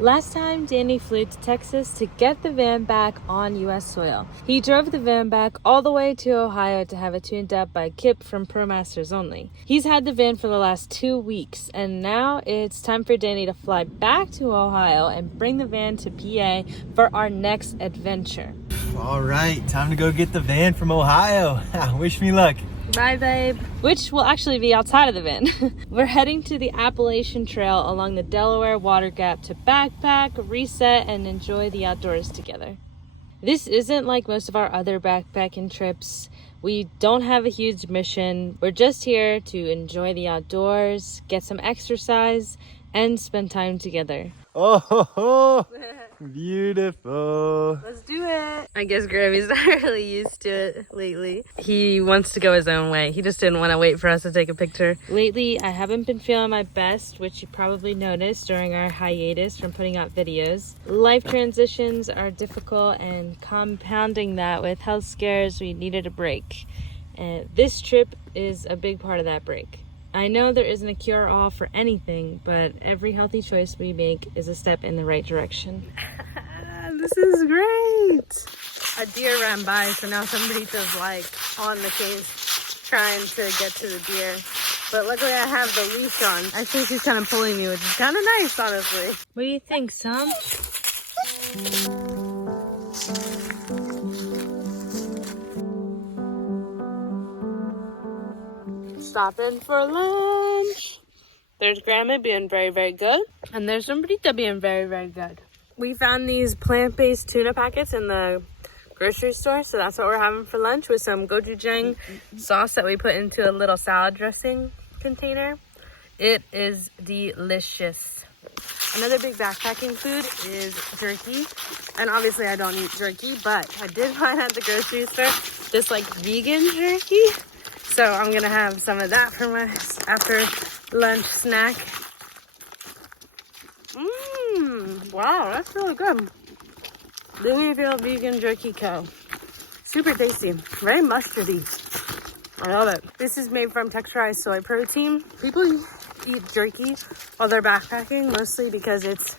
Last time, Danny flew to Texas to get the van back on U.S. soil. He drove the van back all the way to Ohio to have it tuned up by Kip from ProMasters Only. He's had the van for the last 2 weeks, and now it's time for Danny to fly back to Ohio and bring the van to PA for our next adventure. All right, time to go get the van from Ohio. Wish me luck. Bye, babe. Which will actually be outside of the van. We're heading to the Appalachian Trail along the Delaware Water Gap to backpack, reset, and enjoy the outdoors together. This isn't like most of our other backpacking trips. We don't have a huge mission. We're just here to enjoy the outdoors, get some exercise, and spend time together. Oh, beautiful. Let's do it. I guess Grammy's not really used to it lately. He wants to go his own way. He just didn't want to wait for us to take a picture. Lately, I haven't been feeling my best, which you probably noticed during our hiatus from putting out videos. Life transitions are difficult, and compounding that with health scares, we needed a break. And this trip is a big part of that break. I know there isn't a cure-all for anything, but every healthy choice we make is a step in the right direction. This is great! A deer ran by, so now somebody's just like on the case trying to get to the deer. But luckily I have the leash on. I think he's kind of pulling me, which is kind of nice, honestly. What do you think, Sam? Stopping for lunch. There's Grandma being very, very good. And there's somebody being very, very good. We found these plant-based tuna packets in the grocery store, so that's what we're having for lunch with some gochujang sauce that we put into a little salad dressing container. It is delicious. Another big backpacking food is jerky. And obviously I don't eat jerky, but I did find at the grocery store this like vegan jerky. So I'm gonna have some of that for my after lunch snack. Wow, that's really good. Louisville Vegan Jerky Co. Super tasty, very mustardy. I love it. This is made from texturized soy protein. People eat jerky while they're backpacking, mostly because it's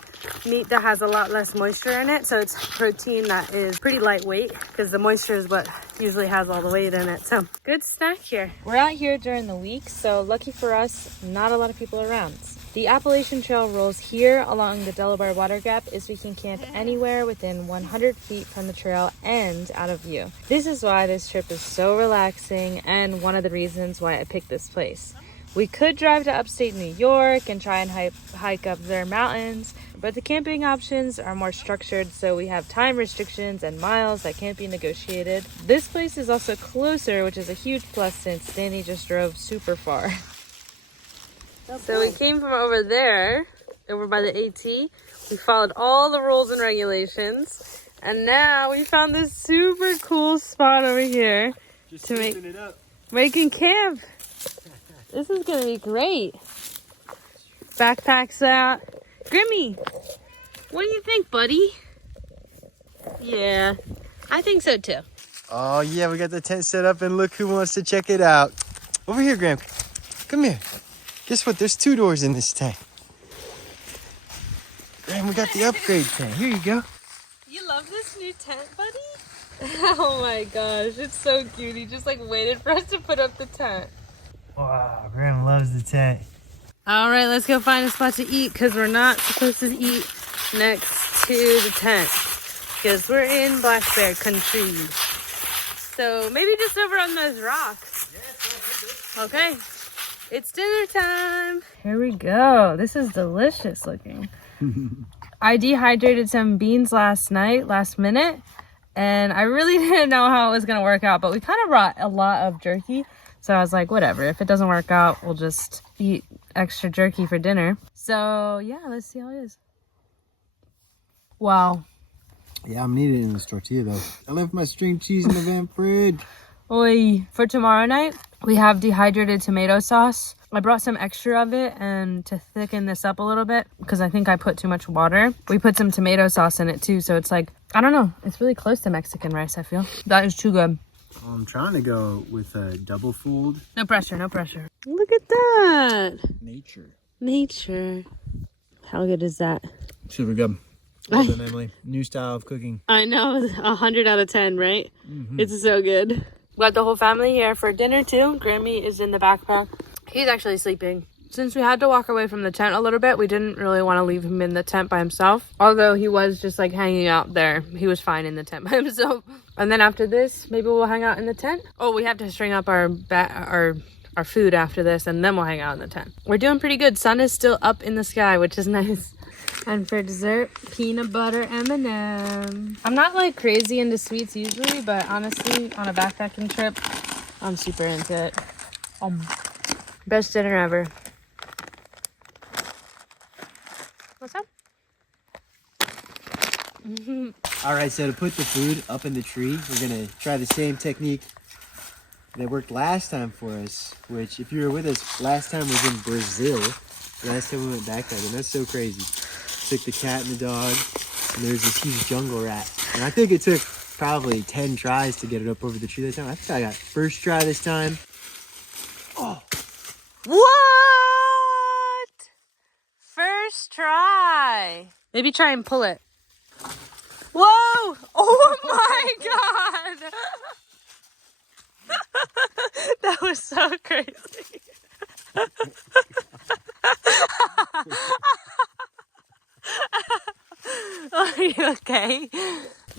meat that has a lot less moisture in it. So it's protein that is pretty lightweight because the moisture is what usually has all the weight in it. So good snack here. We're out here during the week, so lucky for us, not a lot of people around. The Appalachian Trail rolls here along the Delaware Water Gap, as we can camp anywhere within 100 feet from the trail and out of view. This is why this trip is so relaxing and one of the reasons why I picked this place. We could drive to upstate New York and try and hike up their mountains, but the camping options are more structured, so we have time restrictions and miles that can't be negotiated. This place is also closer, which is a huge plus since Danny just drove super far. So we came from over there, over by the AT. We followed all the rules and regulations, and now we found this super cool spot over here Just making camp. This is gonna be great. Backpacks out. Grimmy, what do you think, buddy? Yeah, I think so too. Oh yeah, we got the tent set up and look who wants to check it out. Over here, Graham. Come here. Guess what? There's 2 doors in this tent. Graham, we got the upgrade tent. Here you go. You love this new tent, buddy? Oh my gosh, it's so cute. He just like waited for us to put up the tent. Wow, Graham loves the tent. All right, let's go find a spot to eat because we're not supposed to eat next to the tent because we're in Black Bear country. So maybe just over on those rocks. Okay, it's dinner time. Here we go. This is delicious looking. I dehydrated some beans last minute, and I really didn't know how it was gonna work out, but we kind of brought a lot of jerky. So I was like, whatever, if it doesn't work out, we'll just eat extra jerky for dinner. So yeah, let's see how it is. Wow. Yeah, I'm needing it in this tortilla though. I left my string cheese in the van fridge. Oi. For tomorrow night, we have dehydrated tomato sauce. I brought some extra of it, and to thicken this up a little bit, because I think I put too much water, we put some tomato sauce in it too. So it's like, I don't know, it's really close to Mexican rice, I feel. That is too good. I'm trying to go with a double fold. No pressure, no pressure. Look at that. Nature. Nature. How good is that? Super good. Well done, Emily. New style of cooking. I know, 100 out of 10, right? It's so good. We got the whole family here for dinner too. Grammy is in the backpack. He's actually sleeping. Since we had to walk away from the tent a little bit, we didn't really want to leave him in the tent by himself. Although he was just like hanging out there. He was fine in the tent by himself. And then after this, maybe we'll hang out in the tent. Oh, we have to string up our food after this, and then we'll hang out in the tent. We're doing pretty good. Sun is still up in the sky, which is nice. And for dessert, peanut butter M&M. I'm not like crazy into sweets usually, but honestly, on a backpacking trip, I'm super into it. Best dinner ever. What's up? All right, so to put the food up in the tree, we're gonna try the same technique that worked last time for us, which if you were with us, last time was in Brazil. Last time we went backpacking. That's so crazy. Took the cat and the dog, and there's this huge jungle rat. And I think it took probably 10 tries to get it up over the tree that time. I think I got first try this time. Oh. What? First try. Maybe try and pull it. Whoa! Oh my god! That was so crazy. Are you okay?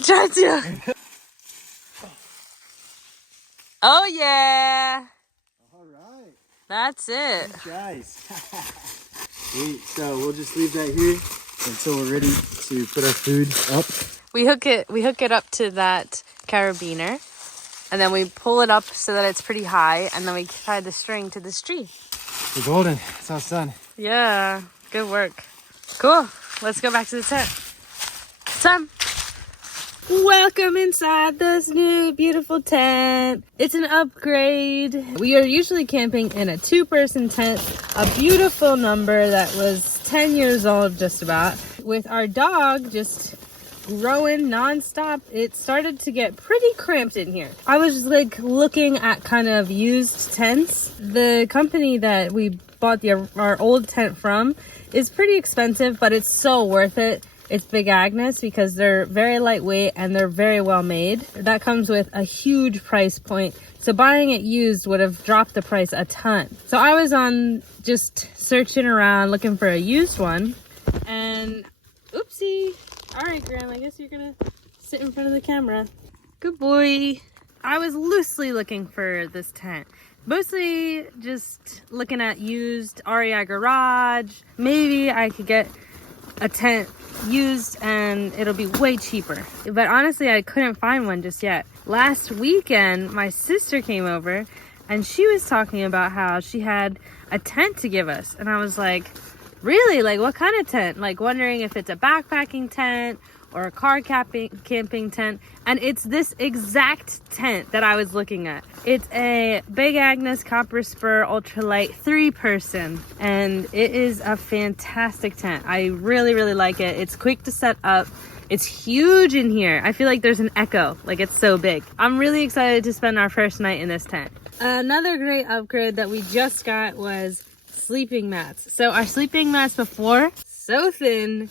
Try to. Oh yeah. All right. That's it. Good tries. So we'll just leave that here until we're ready to put our food up. We hook it up to that carabiner, and then we pull it up so that it's pretty high, and then we tie the string to this tree. We're golden. It's all done. Yeah, good work. Cool. Let's go back to the tent. Time. Welcome inside this new beautiful tent. It's an upgrade. We are usually camping in a 2-person tent, a beautiful number that was 10 years old just about. With our dog just growing nonstop, it started to get pretty cramped in here. I was like looking at kind of used tents. The company that we bought our old tent from is pretty expensive, but it's so worth it. It's Big Agnes because they're very lightweight and they're very well made. That comes with a huge price point. So buying it used would have dropped the price a ton. So I was on just searching around looking for a used one. And oopsie. All right, Graham, I guess you're gonna sit in front of the camera. Good boy. I was loosely looking for this tent. Mostly just looking at used REI garage. Maybe I could get a tent used and it'll be way cheaper. But honestly, I couldn't find one just yet. Last weekend, my sister came over and she was talking about how she had a tent to give us. And I was like, really? Like, what kind of tent? Like, wondering if it's a backpacking tent or a car camping tent. And it's this exact tent that I was looking at. It's a Big Agnes Copper Spur Ultralight 3-person. And it is a fantastic tent. I really, really like it. It's quick to set up. It's huge in here. I feel like there's an echo. Like, it's so big. I'm really excited to spend our first night in this tent. Another great upgrade that we just got was sleeping mats. So our sleeping mats before, so thin,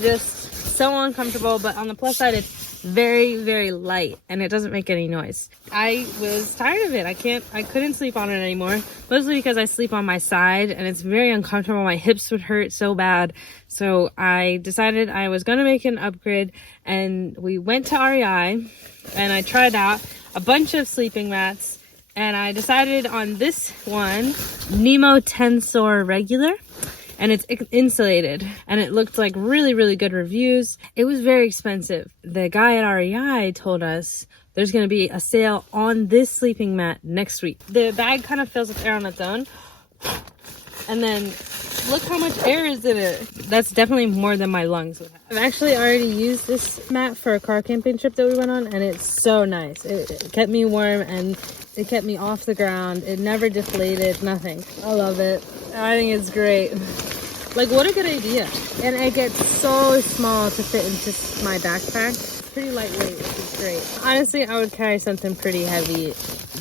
just so uncomfortable, but on the plus side, it's very, very light and it doesn't make any noise. I was tired of it. I couldn't sleep on it anymore, mostly because I sleep on my side and it's very uncomfortable. My hips would hurt so bad. So I decided I was going to make an upgrade, and we went to REI and I tried out a bunch of sleeping mats. And I decided on this one, Nemo Tensor Regular, and it's insulated, and it looked like really, really good reviews. It was very expensive. The guy at REI told us there's going to be a sale on this sleeping mat next week. The bag kind of fills with air on its own, and then look how much air is in it. That's definitely more than my lungs would have. I've actually already used this mat for a car camping trip that we went on, and it's so nice. It kept me warm and it kept me off the ground. It never deflated, nothing. I love it. I think it's great. Like, what a good idea. And it gets so small to fit into my backpack. It's pretty lightweight, which is great. Honestly, I would carry something pretty heavy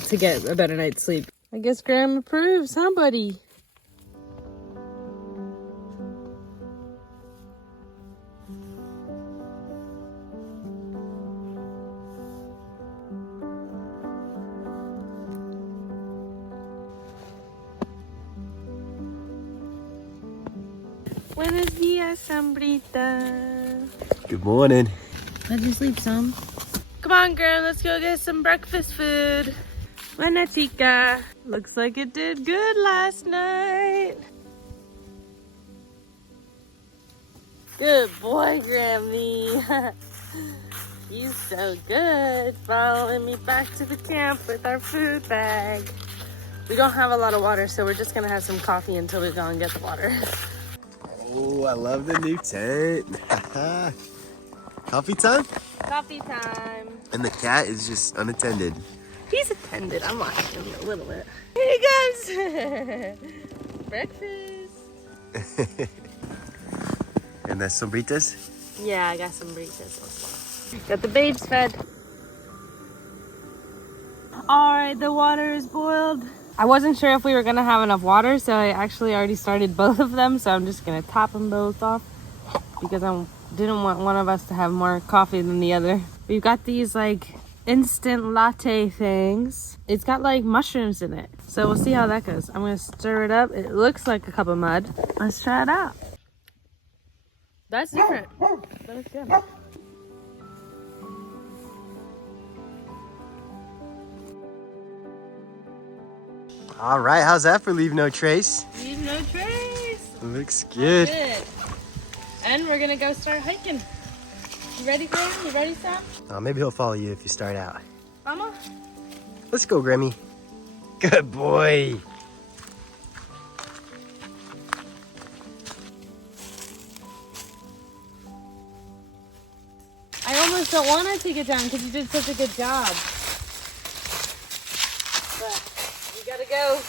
to get a better night's sleep. I guess Graham approves, huh, buddy? Buenos dias, sombrita. Good morning. Let you sleep some. Come on, girl, let's go get some breakfast food. Buena chica. Looks like it did good last night. Good boy, Grammy. He's so good. Following me back to the camp with our food bag. We don't have a lot of water, so we're just gonna have some coffee until we go and get the water. Oh, I love the new tent. Coffee time? Coffee time. And the cat is just unattended. He's attended. I'm watching him a little bit. Here he goes. Breakfast. And that's sombritas? Yeah, I got some burritos as well. Got the babes fed. All right, the water is boiled. I wasn't sure if we were gonna have enough water, so I actually already started both of them. So I'm just gonna top them both off because I didn't want one of us to have more coffee than the other. We've got these like instant latte things. It's got like mushrooms in it. So we'll see how that goes. I'm gonna stir it up. It looks like a cup of mud. Let's try it out. That's different. That is good. All right, how's that for leave no trace? Leave no trace. Looks good. And we're gonna go start hiking. You ready, Graham? You ready, Sam? Maybe he'll follow you if you start out. Mama? Let's go, Grammy. Good boy. I almost don't want to take it down because you did such a good job. But you gotta go.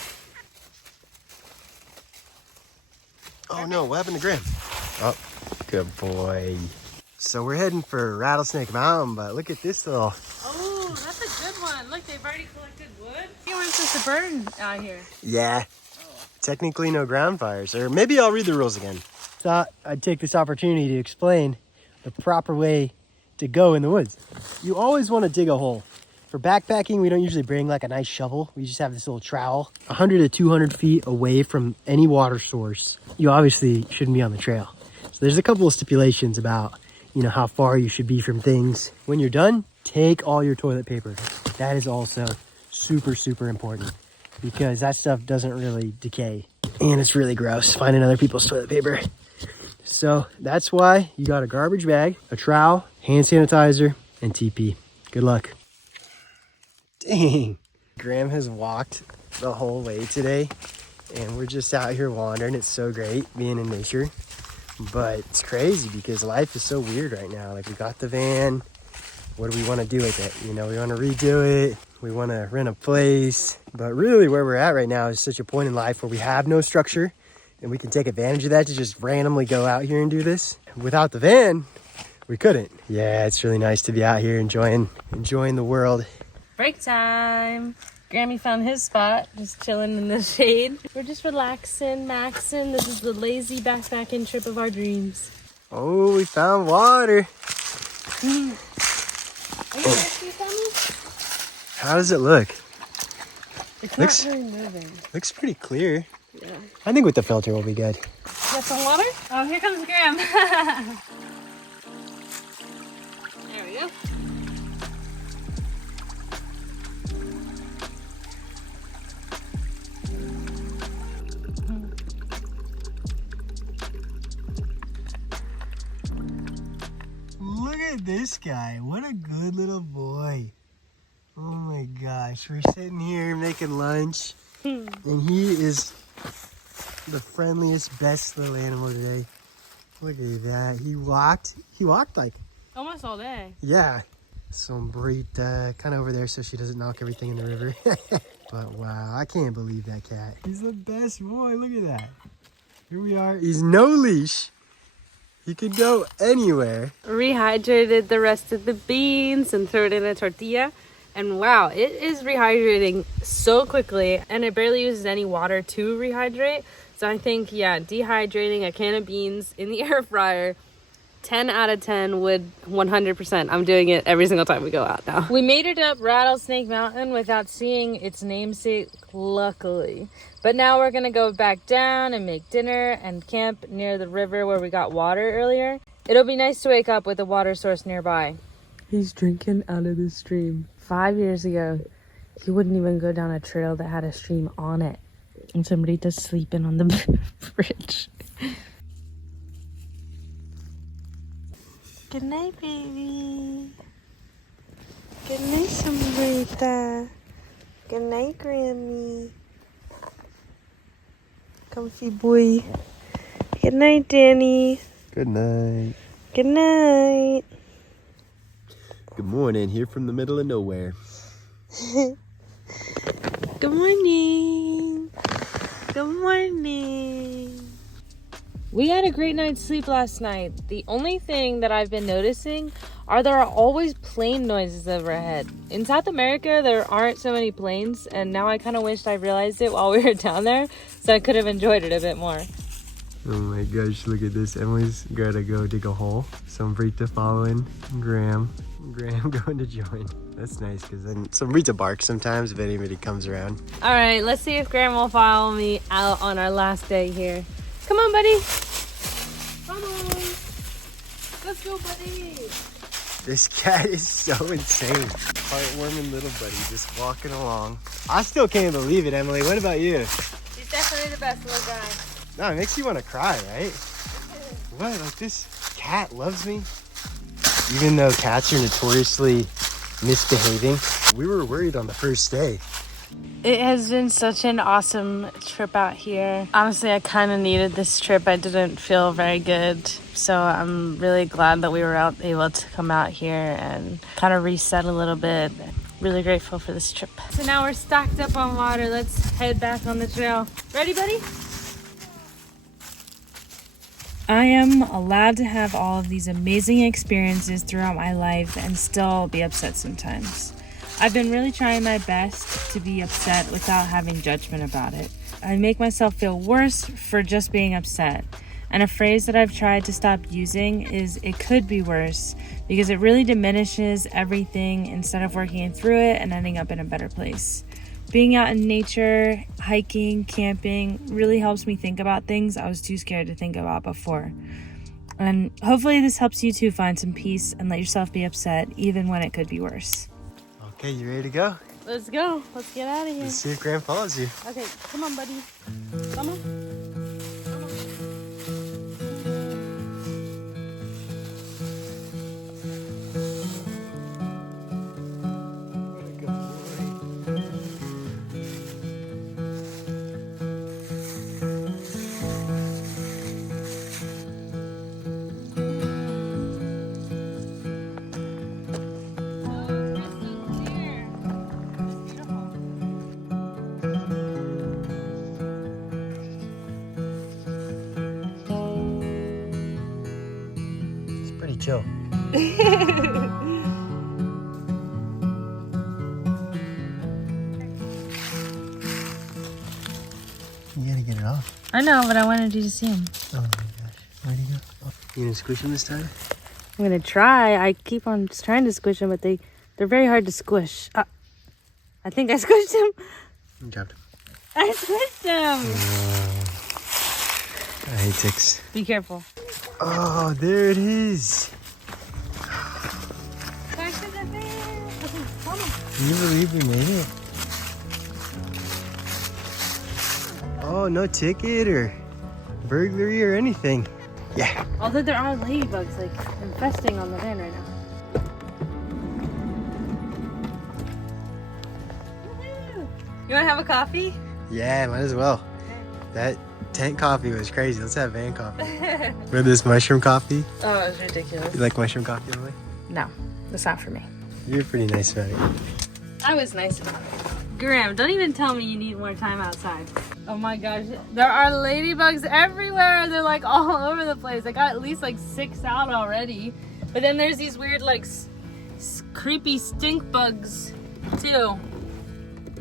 Oh no, what happened to Graham? Oh, good boy. So we're heading for Rattlesnake Mountain, but look at this little... Oh, that's a good one. Look, they've already collected wood. You weren't supposed to burn out here. Yeah. Technically no ground fires. Or maybe I'll read the rules again. Thought I'd take this opportunity to explain the proper way to go in the woods. You always want to dig a hole. For backpacking, we don't usually bring like a nice shovel. We just have this little trowel. 100 to 200 feet away from any water source. You obviously shouldn't be on the trail. So there's a couple of stipulations about, you know, how far you should be from things. When you're done, take all your toilet paper. That is also super, super important because that stuff doesn't really decay. And it's really gross finding other people's toilet paper. So that's why you got a garbage bag, a trowel, hand sanitizer, and TP. Good luck. Dang. Graham has walked the whole way today and we're just out here wandering. It's so great being in nature, but it's crazy because life is so weird right now. Like we got the van. What do we want to do with it? You know, we want to redo it. We want to rent a place, but really where we're at right now is such a point in life where we have no structure and we can take advantage of that to just randomly go out here and do this. Without the van, we couldn't. Yeah, it's really nice to be out here enjoying the world. Break time. Grammy found his spot, just chilling in the shade. We're just relaxing, maxing. This is the lazy backpacking trip of our dreams. Oh, we found water. Are you thirsty, Tommy? How does it look? It's Looks- not really moving. Looks pretty clear. Yeah. I think with the filter we'll be good. Got some water? Oh, here comes Graham. There we go. Look at this guy. What a good little boy. Oh my gosh. We're sitting here making lunch. And he is the friendliest, best little animal today. Look at that. He walked like, Almost all day. yeah. Sombrita, kind of over there so she doesn't knock everything in the river. But wow, I can't believe that cat. He's the best boy. Look at that. Here we are. He's no leash. He could go anywhere. Rehydrated the rest of the beans and threw it in a tortilla. And wow, it is rehydrating so quickly. And it barely uses any water to rehydrate. So I think, yeah, dehydrating a can of beans in the air fryer 10 out of 10 would 100%. I'm doing it every single time we go out now. We made it up Rattlesnake Mountain without seeing its namesake, luckily. But now we're gonna go back down and make dinner and camp near the river where we got water earlier. It'll be nice to wake up with a water source nearby. He's drinking out of the stream. 5 years ago, he wouldn't even go down a trail that had a stream on it. And somebody just sleeping on the bridge. Good night, baby. Good night, Sombrita. Good night, Grammy. Comfy boy. Good night, Danny. Good night. Good night. Good morning, here from the middle of nowhere. Good morning. Good morning. We had a great night's sleep last night. The only thing that I've been noticing are there are always plane noises overhead. In South America, there aren't so many planes, and now I kind of wished I realized it while we were down there, so I could have enjoyed it a bit more. Oh my gosh, look at this. Emily's gotta go dig a hole. Sombrita following Graham going to join. That's nice, because then Sombrita barks sometimes if anybody comes around. All right, let's see if Graham will follow me out on our last day here. Come on, buddy. Come on. Let's go, buddy. This cat is so insane. Heartwarming little buddy just walking along. I still can't believe it, Emily. What about you? He's definitely the best little guy. No, it makes you want to cry, right? What? Like, this cat loves me? Even though cats are notoriously misbehaving. We were worried on the first day. It has been such an awesome trip out here. Honestly, I kind of needed this trip. I didn't feel very good. So I'm really glad that we were able to come out here and kind of reset a little bit. Really grateful for this trip. So now we're stocked up on water. Let's head back on the trail. Ready, buddy? I am allowed to have all of these amazing experiences throughout my life and still be upset sometimes. I've been really trying my best to be upset without having judgment about it. I make myself feel worse for just being upset. And a phrase that I've tried to stop using is "it could be worse," because it really diminishes everything instead of working through it and ending up in a better place. Being out in nature, hiking, camping really helps me think about things I was too scared to think about before. And hopefully this helps you to find some peace and let yourself be upset even when it could be worse. Okay, you ready to go? Let's go. Let's get out of here. Let's see if Graham follows you. Okay, come on, buddy. Come on. Chill. You gotta get it off. I know, but I wanted you to see him. Oh my gosh. Where'd he go? Oh. You gonna squish him this time? I'm gonna try. I keep on trying to squish them, but they're very hard to squish. I think I squished him. You dropped him. I squished him. I hate ticks. Be careful. Oh, there it is. Back to the van. Okay, come on. Can you believe we made it? Oh, no ticket or burglary or anything. Yeah. Although there are ladybugs like infesting on the van right now. You wanna have a coffee? Yeah, might as well. That tent coffee was crazy. Let's have van coffee. With this mushroom coffee. Oh, it was ridiculous. You like mushroom coffee, Emily? No, that's not for me. You're pretty nice about it. I was nice about it. Graham, don't even tell me you need more time outside. Oh my gosh, there are ladybugs everywhere. They're like all over the place. I got at least like 6 out already. But then there's these weird like creepy stink bugs too.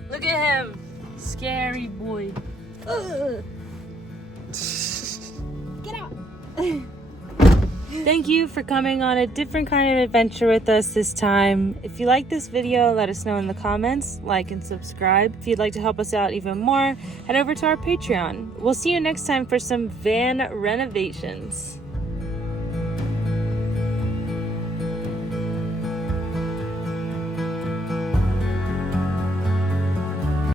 Look at him. Scary boy. Ugh. Get out. Thank you for coming on a different kind of adventure with us this time. If you like this video, let us know in the comments, like and subscribe. If you'd like to help us out even more, head over to our Patreon. We'll see you next time for some van renovations.